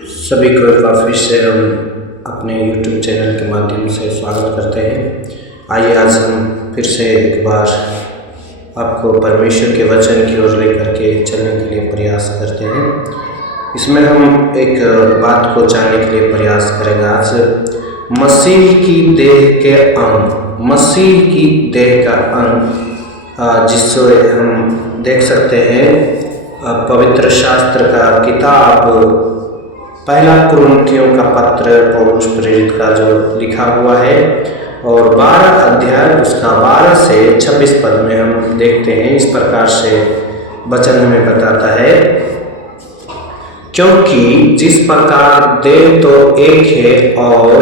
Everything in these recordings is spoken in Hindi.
सभी को एक बार फिर से हम अपने YouTube चैनल के माध्यम से स्वागत करते हैं। आइए आज हम फिर से एक बार आपको परमेश्वर के वचन की ओर लेकर के चलने के लिए प्रयास करते हैं। इसमें हम एक बात को जानने के लिए प्रयास करेंगे आज, मसीह की देह के अंग, मसीह की देह का अंग, जिससे हम देख सकते हैं पवित्र शास्त्र का किताब पहला कुरिन्थियों का पत्र पौलुस प्रेरित का जो लिखा हुआ है और 12 अध्याय उसका 12 से 26 पद में हम देखते हैं। इस प्रकार से वचन हमें बताता है, क्योंकि जिस प्रकार देह तो एक है और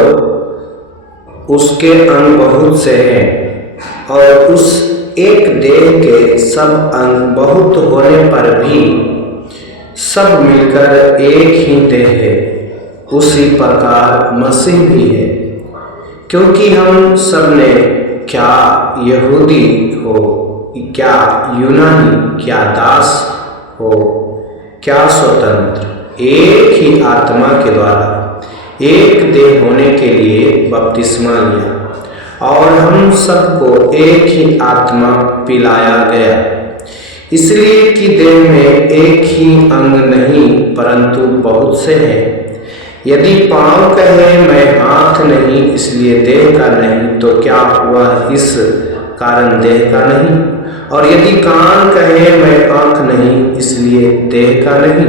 उसके अंग बहुत से हैं, और उस एक देह के सब अंग बहुत होने पर भी सब मिलकर एक ही देह है, उसी प्रकार मसीह भी है। क्योंकि हम सब ने, क्या यहूदी हो, क्या यूनानी, क्या दास हो, क्या स्वतंत्र, एक ही आत्मा के द्वारा एक देह होने के लिए बपतिस्मा लिया, और हम सबको एक ही आत्मा पिलाया गया। इसलिए कि देह में एक ही अंग नहीं परंतु बहुत से हैं। यदि पाँव कहे मैं हाथ नहीं इसलिए देह का नहीं, तो क्या हुआ इस कारण देह का नहीं? और यदि कान कहे मैं आँख नहीं इसलिए देह का नहीं,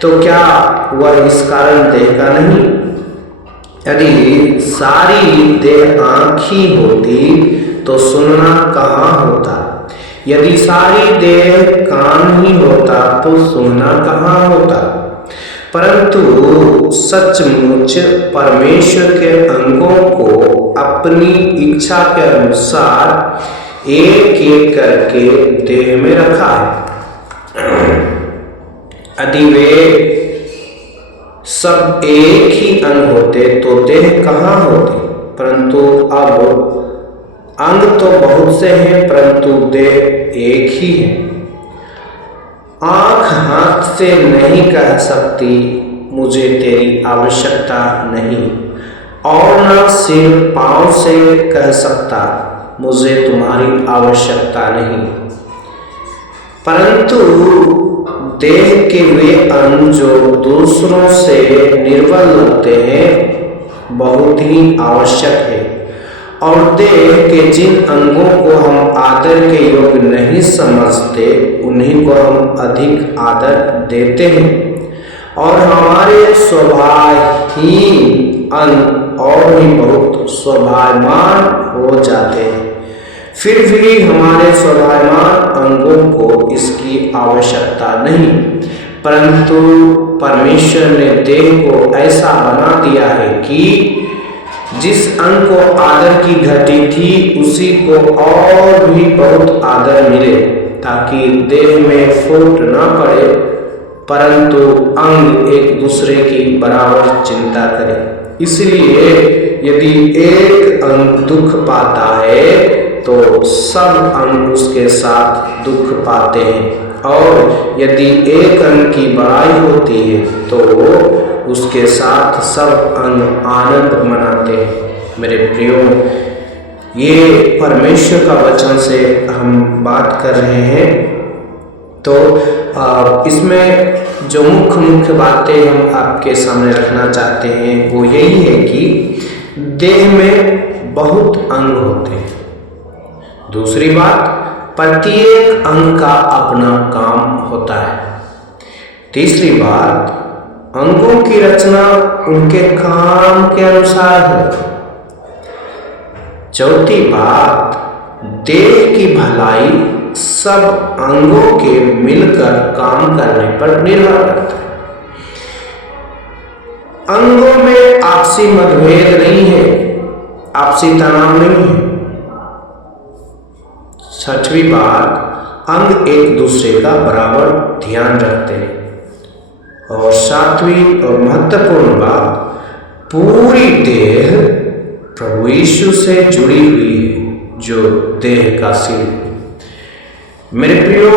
तो क्या हुआ इस कारण देह का नहीं? यदि सारी देह आँख ही होती तो सुनना कहाँ होता? यदि सारी देह कान ही होता तो सुनना कहाँ होता? परंतु सचमुच परमेश्वर के अंगों को अपनी इच्छा के अनुसार एक एक करके देह में रखा है। यदि वे सब एक ही अंग होते तो देह कहाँ होती? परंतु अब अंग तो बहुत से हैं परंतु देह एक ही है। आँख हाथ से नहीं कह सकती मुझे तेरी आवश्यकता नहीं, और न सिर पाँव से कह सकता मुझे तुम्हारी आवश्यकता नहीं। परंतु देह के वे अंग जो दूसरों से निर्बल लगते हैं बहुत ही आवश्यक है, और देह के जिन अंगों को हम आदर के योग्य नहीं समझते उन्हीं को हम अधिक आदर देते हैं, और हमारे स्वभावहीन अंग और भी बहुत स्वभावमान हो जाते हैं। फिर भी हमारे स्वभावमान अंगों को इसकी आवश्यकता नहीं, परंतु परमेश्वर ने देह को ऐसा बना दिया है कि जिस अंग को आदर की घटी थी उसी को और भी बहुत आदर मिले, ताकि देह में फूट न पड़े परंतु अंग एक दूसरे की बराबर चिंता करें। इसलिए यदि एक अंग दुख पाता है तो सब अंग उसके साथ दुख पाते हैं, और यदि एक अंग की बड़ाई होती है तो उसके साथ सब अंग आनंद मनाते हैं। मेरे प्रियो, ये परमेश्वर का वचन से हम बात कर रहे हैं, तो इसमें जो मुख्य बातें हम आपके सामने रखना चाहते हैं वो यही है कि देह में बहुत अंग होते हैं। दूसरी बात, प्रत्येक अंग का अपना काम होता है। तीसरी बात, अंगों की रचना उनके काम के अनुसार है। चौथी बात, देह की भलाई सब अंगों के मिलकर काम करने पर निर्भर करता है। अंगों में आपसी मतभेद नहीं है, आपसी तनाव नहीं है। छठवीं बात, अंग एक दूसरे का बराबर ध्यान रखते हैं। और सातवीं और महत्वपूर्ण बात, पूरी देह प्रभु यीशु से जुड़ी हुई है जो देह का सिर है। मेरे प्रियो,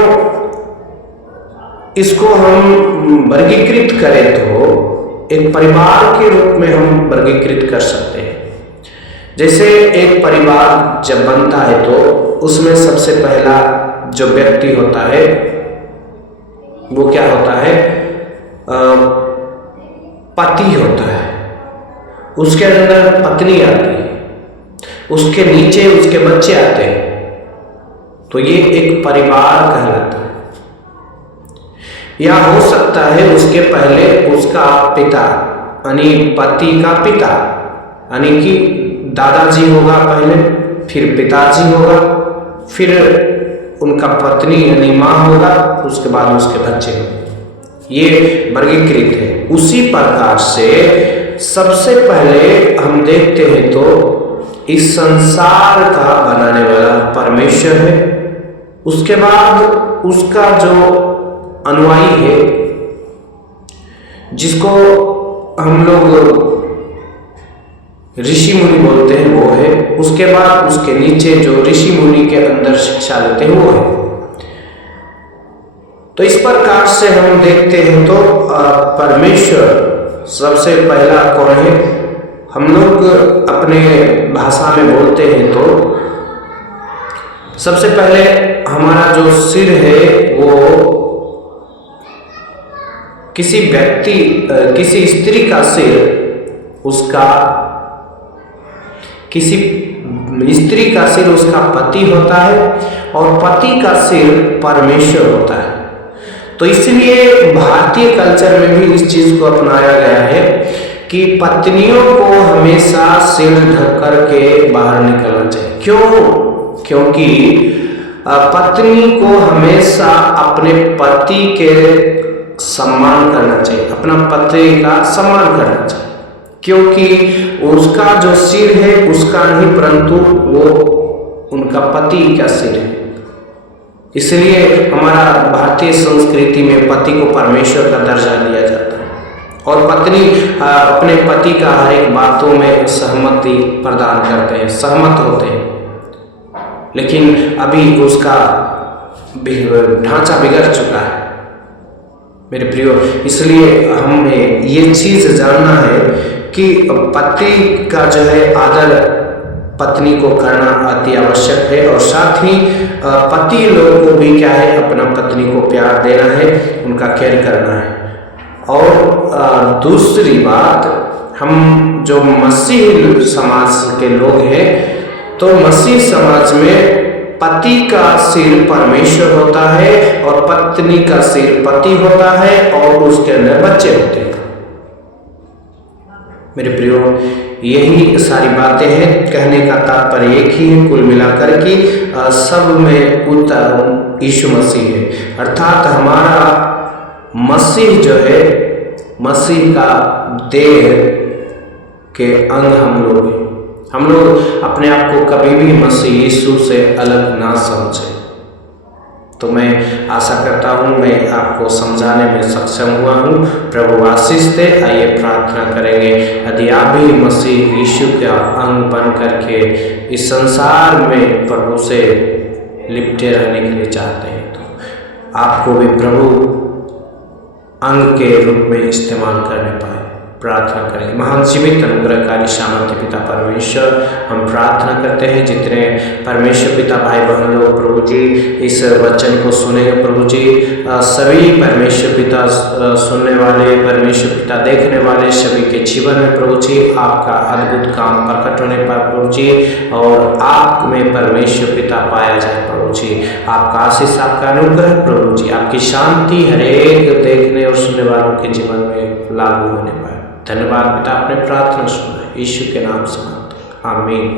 इसको हम वर्गीकृत करें तो एक परिवार के रूप में हम वर्गीकृत कर सकते हैं। जैसे एक परिवार जब बनता है तो उसमें सबसे पहला जो व्यक्ति होता है वो क्या होता है, पति होता है, उसके अंदर पत्नी आती है, उसके नीचे उसके बच्चे आते हैं, तो ये एक परिवार कहलाता है। या हो सकता है उसके पहले उसका पिता यानी पति का पिता यानी कि दादाजी होगा पहले, फिर पिताजी होगा, फिर उनका पत्नी यानी माँ होगा, उसके बाद उसके बच्चे होंगे। ये वर्गीकृत है। उसी प्रकार से सबसे पहले हम देखते हैं तो इस संसार का बनाने वाला परमेश्वर है, उसके बाद उसका जो अनुयायी है जिसको हम लोग ऋषि मुनि बोलते हैं वो है, उसके बाद उसके नीचे जो ऋषि मुनि के अंदर शिक्षा लेते हैं वो है। तो इस प्रकार से हम देखते हैं तो परमेश्वर सबसे पहला कौन है। हम लोग अपने भाषा में बोलते हैं तो सबसे पहले हमारा जो सिर है वो किसी व्यक्ति किसी स्त्री का सिर उसका किसी स्त्री का सिर उसका पति होता है और पति का सिर परमेश्वर होता है। तो इसलिए भारतीय कल्चर में भी इस चीज को अपनाया गया है कि पत्नियों को हमेशा सिर ढक कर के बाहर निकलना चाहिए। क्यों? क्योंकि पत्नी को हमेशा अपने पति के सम्मान करना चाहिए, अपना पति का सम्मान करना चाहिए, क्योंकि उसका जो सिर है उसका नहीं परंतु वो उनका पति का सिर है। इसलिए हमारा भारतीय संस्कृति में पति को परमेश्वर का दर्जा दिया जाता है और पत्नी अपने पति का हर एक बातों में सहमति प्रदान करते हैं, सहमत होते हैं। लेकिन अभी उसका ढांचा बिगड़ चुका है मेरे प्रियो। इसलिए हमें ये चीज जानना है कि पति का जो है आदर पत्नी को करना अति आवश्यक है और साथ ही पति लोगों को भी क्या है अपना पत्नी को प्यार देना है, उनका केयर करना है। और दूसरी बात, हम जो मसीह समाज के लोग हैं तो मसीह समाज में पति का सिर परमेश्वर होता है और पत्नी का सिर पति होता है और उसके अंदर बच्चे होते हैं। मेरे प्रियो, यही सारी बातें हैं। कहने का तात्पर्य एक ही है, कुल मिलाकर कि सब में उत्तर यीशु मसीह है, अर्थात हमारा मसीह जो है, मसीह का देह के अंग हम लोग हैं। हम लोग अपने आप को कभी भी मसीह यीशु से अलग ना समझें। तो मैं आशा करता हूँ मैं आपको समझाने में सक्षम हुआ हूँ। प्रभु आशीष दे। आइए प्रार्थना करेंगे। यदि आप भी मसीह यीशु का अंग बन करके इस संसार में प्रभु से लिपटे रहने के लिए चाहते हैं तो आपको भी प्रभु अंग के रूप में इस्तेमाल करने पाए। प्रार्थना करें। महान जीवित अनुग्रहकारी सामर्थ्य पिता परमेश्वर, हम प्रार्थना करते हैं जितने परमेश्वर पिता भाई बहन लोग प्रभु जी इस वचन को सुने प्रभु जी, सभी परमेश्वर पिता सुनने वाले, परमेश्वर पिता देखने वाले सभी के जीवन में प्रभु जी आपका अद्भुत काम प्रकट होने पर प्रभु जी, और आप में परमेश्वर पिता पाया जाए प्रभु जी। आपका आशीष, आपका अनुग्रह प्रभु जी, आपकी शांति हर एक देखने और सुनने वालों के जीवन में लागू होने पाए। धन्यवाद पिता, आपने प्रार्थना सुना, यीशु के नाम से मांगते हैं, आमीन।